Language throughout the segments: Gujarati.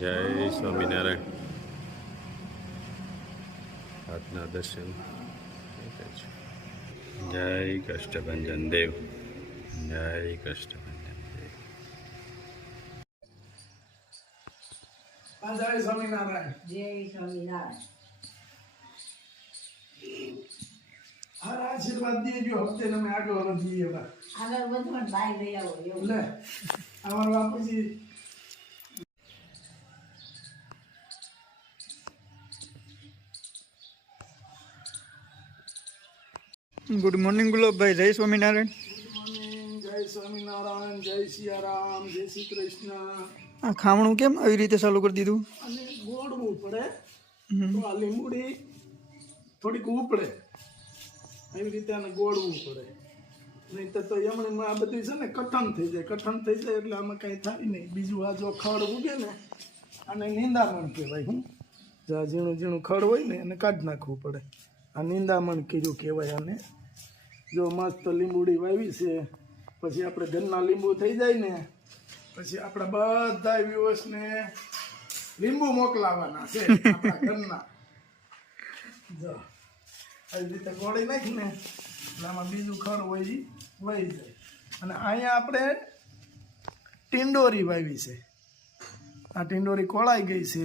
જય સ્વામિનારાયણ. આજના દર્શન. જય કષ્ટભંજન દેવ. જય કષ્ટભંજન દેવ. જય સ્વામિનારાયણ. જય સ્વામિનારાયણ. હર આશીર્વાદ દેજો. હપ્તે તમે આગળ વધીએ. આગળ વધવાનું બહાર લઈ આવો એવું. લે અમારા બાપુજી ગુડ મોર્નિંગ ગુલાબભાઈ. જય સ્વામિનારાયણ. જય સ્વામિનારાયણ. જય સિયારામ. જય શ્રી કૃષ્ણ. આ ખામણું કેમ આવી રીતે ચાલુ કરી દીધું? અને ગોળવું પડે તો આ લીંબુડી થોડીક ઉપડે એવી રીતે આને ગોળવું પડે. નહીં તો એમણે આ બધું છે ને કઠણ થઈ જાય. કઠણ થઈ જાય એટલે આમાં કાંઈ થાય નહીં. બીજું આ જો ખડ ઉગે ને આને નિંદામણ કહેવાય. જ્યાં ઝીણું ઝીણું ખડ હોય ને એને કાઢી નાખવું પડે. આ નિંદામણ કર્યું કહેવાય આને. જો મસ્ત લીંબુડી વાવી છે પછી આપણે ઘરના લીંબુ થઈ જાય ને પછી આપણે બધા વ્યુઅર્સને લીંબુ મોકલાવાના છે આપણા ઘરના. જો આવી રીતે ગોળી નાખીને એટલે આમાં બીજું ખડ હોય વહી જાય. અને અહીંયા આપણે ટીંડોરી વાવી છે. આ ટીંડોરી કોળાઈ ગઈ છે.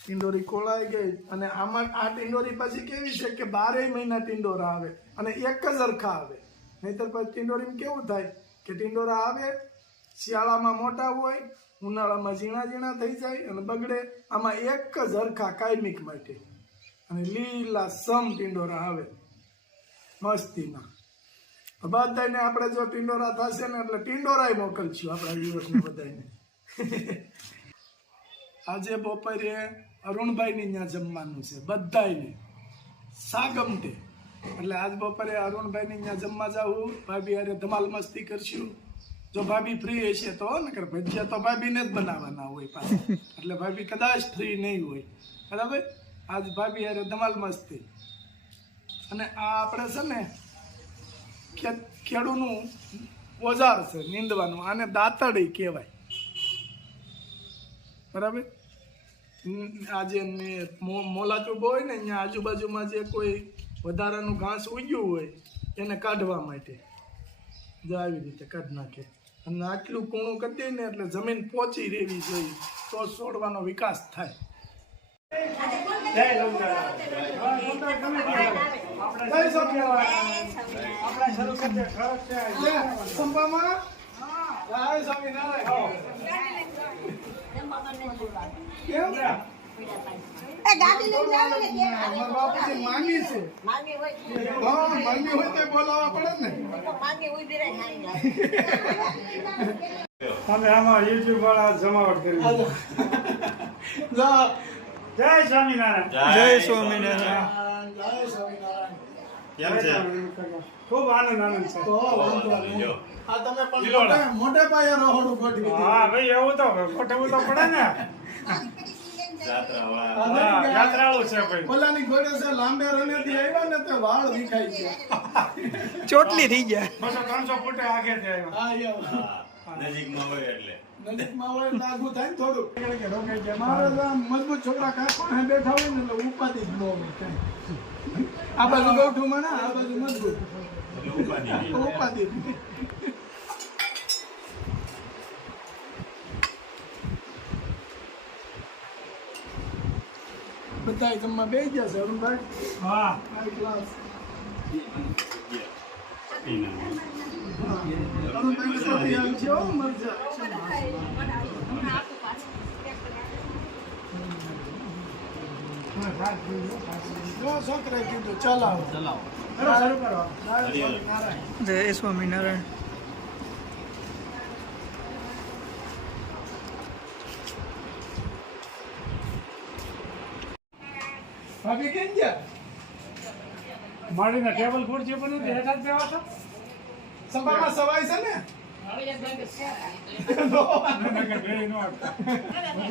ટીંડોરી કોળાઈ ગઈ અને આમાં આ ટીંડોરી પછી કેવી છે કે 12 મહિના ટીંડોરા આવે અને એક જ હરખા આવે. નહીંતર પછી ટીંડોરીમાં કેવું થાય કે ટીંડોરા આવે શિયાળામાં મોટા હોય, ઉનાળામાં ઝીણા ઝીણા થઈ જાય અને બગડે. આમાં એક જ હરખા કાયમિક માટે અને લીલા સમ ટીંડોરા આવે મસ્તીના. બધાને આપણે જો ટીંડોરા થશે ને એટલે ટીંડોરાય મોકલશું આપણા દિવસને બધાને. આજે બપોરે અરુણભાઈની ત્યાં જમવાનું છે બધાને સાગમટે. એટલે આજ બપોરે અરુણભાઈની ત્યાં જમવા જાવું. ભાભી હારે ધમાલ મસ્તી કરશું. જો ભાભી ફ્રી હશે તો નકર ભજીયા તો ભાભીને જ બનાવવાના હોય પાછા. એટલે ભાભી કદાચ ફ્રી નહીં હોય. બરાબર. આજ ભાભી હારે ધમાલ મસ્તી. અને આ આપણે છે ને ખેડૂનું ઓજાર છે નીંદવાનું. આને દાંતડી કહેવાય. બરાબર. આજે મોલા ચૂબો હોય ને અહીંયા આજુબાજુમાં જે કોઈ વધારાનું ઘાસ ઉગ્યું હોય એને કાઢવા માટે જો આવી રીતે કાઢી નાખે. અને આટલું કૂણું કરી દે ને એટલે જમીન પહોંચી રહેવી જોઈએ તો છોડવાનો વિકાસ થાય. મામી છે. મામી હોય તો બોલાવવા પડે ને. અમે આમાં યુટ્યુબ વાળા જમાવટ કરી. જય સ્વામિનારાયણ. જય સ્વામિનારાયણ. જય સ્વામિનારાયણ. કેમ છે? ખૂબ આનંદ છે. તો વાંધો નહીં. આ તમે પણ મોટે પાયે રહોડું ગોઠવી દીધું. હા ભાઈ એવું તો ગોઠવવું તો પડે ને. યાત્રાળુ છે ભાઈ. ઓલાની ઘોડે છે લાંબે રણેથી આવ્યા ને તે વાળ દેખાય છે. ચોટલી થઈ ગયા. 200-300 ફૂટે આગેથી આવ્યા. હા નજીકમાં હોય એટલે નજીકમાં હોય એટલે આઘું થાય ને થોડું. મારે તો આમ મજબૂત છોકરા કાંઈ બેઠા હોય ને એટલે ઉપાધિ જ ન હોય કાંઈ. આ બાજુ ગૌઠુંમાં ના, આ બાજુ મજબૂત ઉપાધિ. બધા જમવા બેસી ગયા છે અરુણભાઈ. હા હાઈ ક્લાસ. છોકરા કીધું ચલાવો. શરૂ કરો. જય સ્વામિનારાયણ. ભાભી કેમ ગયા? મારીને ટેબલ ખુરશી પણ નથી હેઠા જ બેવા છો. સભામાં સવાય છે ને.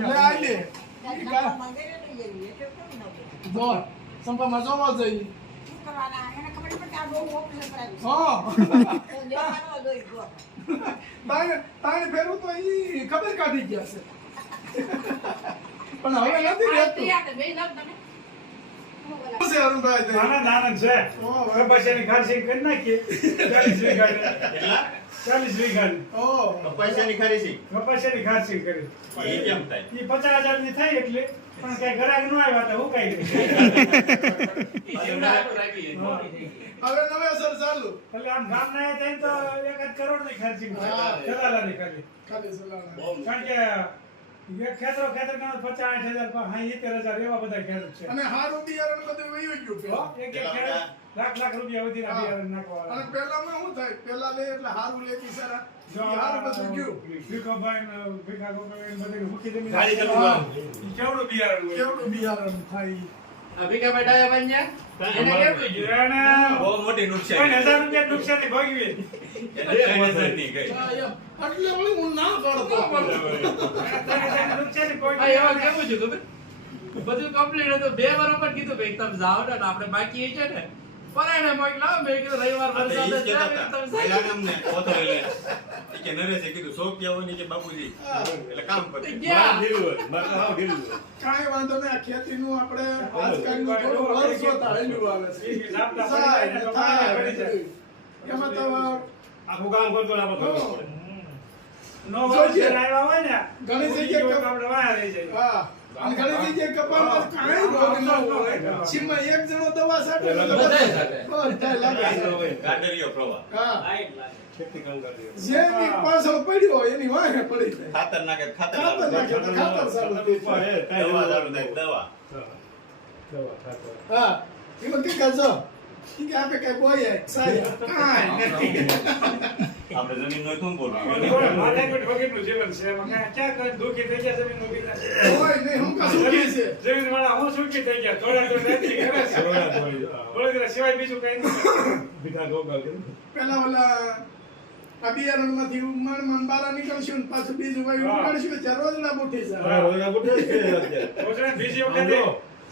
લે આ લે. જો સંપામાં જોવો જોઈએ. હા તાણે ફેરવું તો ઈ ખબર કાઢી ગયા છે. પણ હવે નથી રહેતું. શું છે અરુણભાઈ તે? નાના નાના છે ઓહો. કપાસિયાની ખારસી કરી નાખીએ 40 વીઘાની. કેટલા 40 વીઘાની ઓહો. પૈસાની ખરી છે કપાસિયાની ખારસી કરી એ કેમ થાય એ 50,000 ની થઈ એટલે પણ કઈ ગ્રાહક ન આવ્યા તો હું કઈ હવે નવેસર ચાલુ. એટલે આમ ગામ ના થાય તો 1 કરોડ ની ખર્ચી હા. ચલાલાની ખાલી ખાલી સલાણા. કારણ કે એક ખેતરો ખેતર ગણો 50-60,000 પણ 70,000 એવા બધા ખેતર છે અને હારું બિયારણ બધું વહી ગયું પેલા. એક ખેતર લાખ રૂપિયા સુધીના હા. બિયારણ નાખવા અને પેલામાં શું થાય? પેલા લે એટલે હારું લે બિચારા. જો ઈ હારું બધું ગયું. ભીખાભાઈ ને બધી મૂકી જમીન ગાડી ચાલુ હા. ઈ કેવડું બિયારણ હોય કેવડું બિયારણ થાય ઈ. એને બહુ મોટી નુકસાન કોઈ 1,000 રૂપિયા નુકસાની ભોગવી નહીં ગઈ હા, એમ. એટલે વળી હું ના કરતો. નુકસાની આ ભોગવી એવા કેવું છે ખબર? બધું કમ્પ્લીટ હતું 2 વાર ઉપર કીધું ભાઈ તમે જાઓ ને આપણે બાકી છે ને પરાણે મોકલાવો મેં કીધું રવિવાર વરસાદ જ જાય, તમે એટલે કામ તો ગયા. કાંઈ વાંધો નહીં. આ ખેતીનું આપણે આજકાલનું થોડું વર્ષો તાળેલું આવે છે. થાય ને થાય બધું. એમાં તો આખું કામ કરતો ને આપણે કરવું પડે. નો વર્ષે આવ્યા હોય ને ઘણી તો જગ્યાએ આપણે વાયા રહી જાય હા. અને ઘણી જગ્યાએ કપાસમાં કાંઈ રોગ ન હોય. સીમમાં એક જણો દવા છાંટે એટલે બધાય છાંટે. બધાય લાગે. ગાડરિયો પ્રવાહ હા. ખેતી કામ કરી જે બી પાછળ પડ્યો હોય એની વાહે પડી જાય. ખાતર નાખે ખાતર નાખે તો ખાતર સારું થઈ જાય. દવા સારું થાય દવા હા. એમાં કે કાજો કે આપે કઈ બોય સાયા કાંઈ નથી. આપણે જમીન નો શું બોલવું માથાકૂટ વગરનું જીવન છે એમાં ક્યાં કઈ દુઃખી થઈ ગયા જમીન ઊભી ના હોય નહીં હું કાં સુખી છે. જમીન વાળા હું સુખી થઈ ગયા થોડા રહેતી કરે છે થોડા સિવાય બીજું કઈ નહીં પેલા ઓલા આ બિયારણમાંથી મણ બારા નીકળશું ને પાછું બીજું વાયુ ઉપાડશું ત્યાં રોજના બુઠી જાય.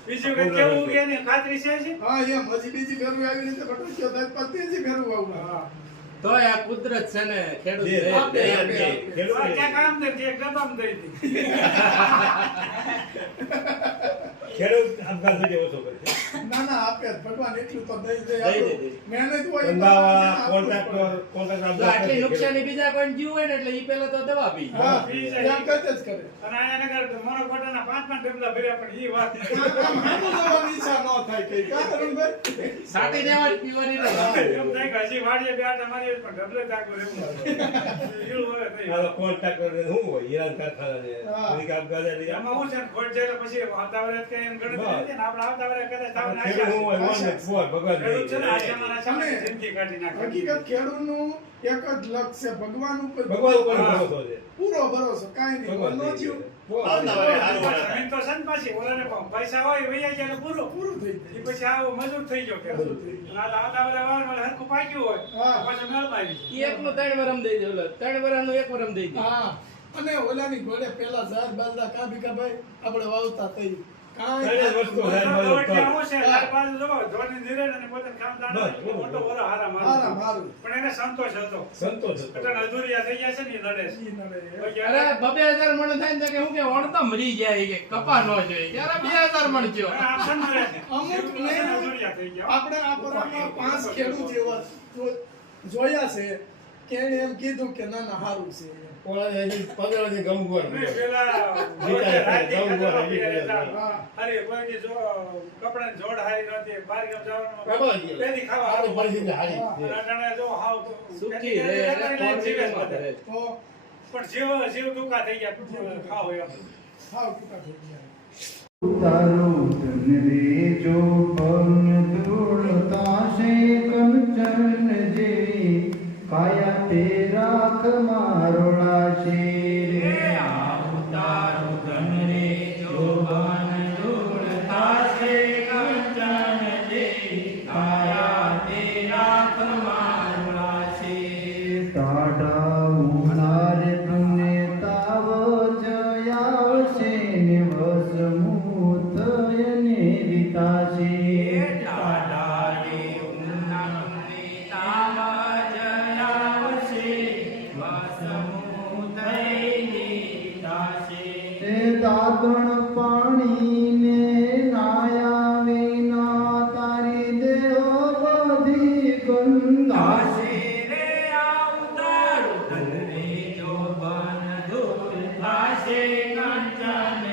બીજી વખતે કેવું કે નહીં ખાતરી છે હજી? હા એમ હજી બીજી ફેરવું આવી રીતે કટોચ્યો થાય પછી ત્રીજી ફેરવું આવું. તોય આ કુદરત છે ને ખેડૂત દે. આપે, આપે, આપે. ક્યાં કામ નથી એક ડબ્બામાં દઈ હતી ના ના આપે જ. ભગવાન એટલું તો દઈ દે. દઈ દે. મહેનત હોય તો આપવું જ પડે. જો આટલી નુકસાની બીજા કોઈ જીવ હોય ને એટલે ઈ પેલા તો દવા પી હા એમ કઈ જ કરે. અને અહીંયા આગળ મોનોકોટાના 5 ડબલા ભર્યા પણ ઈ વાત આમ હામું જવાની ઈચ્છા ન થાય કઈ. કાં અરુણભાઈ? સાટી દેવા જ પીવાની એમ નહીં. થાય કે હજી વાડીએ બે આટા મારીએ પણ ડબલે તાકો રહેવું ઈળું વળે થઈ હા. એમાં હું છે ને ખોટ જાય એટલે પછી આવતા વર્ષે કઈ એમ ગણતરી નથી ને આપણે આવતા વર્ષે કદાચ થવાની ખેડૂત છે ને આશામાં આશામાં જિંદગી કાઢી નાખે હકીકત ખેડૂતનું એક જ લક્ષ્ય છે ભગવાન ઉપર પૂરો ભરોસો. કાંઈ નહીં. ભગવાન ન દે. થયું આવતા વર્ષે સારું વર્ષે. જમીન તો છે ને પાછી ઓલાને પૈસા હોય વૈયા જાય એટલે પૂરું પૂરું થઈ એ જાય. પછી આવો મજૂર થઈ ગયો કે મજૂર થઈ ગયો. આવતા વર્ષે વાવણ હરખું પાક્યું હોય હા. પાછા મેળમાં આવી ઈ એકનું 3 વરમ દઈ દે. 3 વરમનું 1 વરમ દઈ દે. હા. અને ઓલાની ઘોડે પેલા ઝાડ બાજરા કાં ભીખા ભાઈ આપણે વાવતા થઈ કાંઈ હારા મારું. પણ એને સંતોષ હતો એટલે અધૂરિયા થઈ ગયા છે ને ઈ લડે છે. ઈ નડે. અરે 2000 મણ થાય ને તો કે હું કે ઓણ તો મરી જાય કે કપા ન જોઈએ. ત્યારે 2000 મણ થયો. અને આમ છે ને મરે છે. અમુક ખેડૂતો છે ને અધૂરિયા થઈ ગયા. આપણે આ પરામાં 5 ખેડૂત એવા જોયા છે કે એણે એમ કીધું કે ના ના સારું છે. મેં પેલા રોજે રાતથી ખતરો પીએ રહેતા. હા. અરે કોઈની કપડાની જોડ હારી નહોતી. બહાર ગામ જવાનું પેલી ખાવા હારું. અને અટાણે જો હાવ સુખી રે એટલે જીવે જ કોણ બધે. રે. તો પણ જીવ ટૂંકા થઈ ગયા ખાવ એમ. હાવ ટૂંકા થઈ ગયા. તારું ધન રે જો પવન ધૂળતા છે કંચન જે કાયા તે રાખ મારોડા છે રે તારું ધન રે જો પવન ધૂળતા છે કંચન જે કાયા તે રાખ મારોડા છે ટાઢા ઉનાર તમને તાવ જયાવશે ને વસમૂત એને વિતાશે ટાઢા રે ઉનાર તાવ જયાવશે વસમૂત એને રાતણ પાણીને નાયા વિના તારી દેહ બધી ગંધાશે રે આવતારું ધનને જો બન ધૂળ થાશે કંચન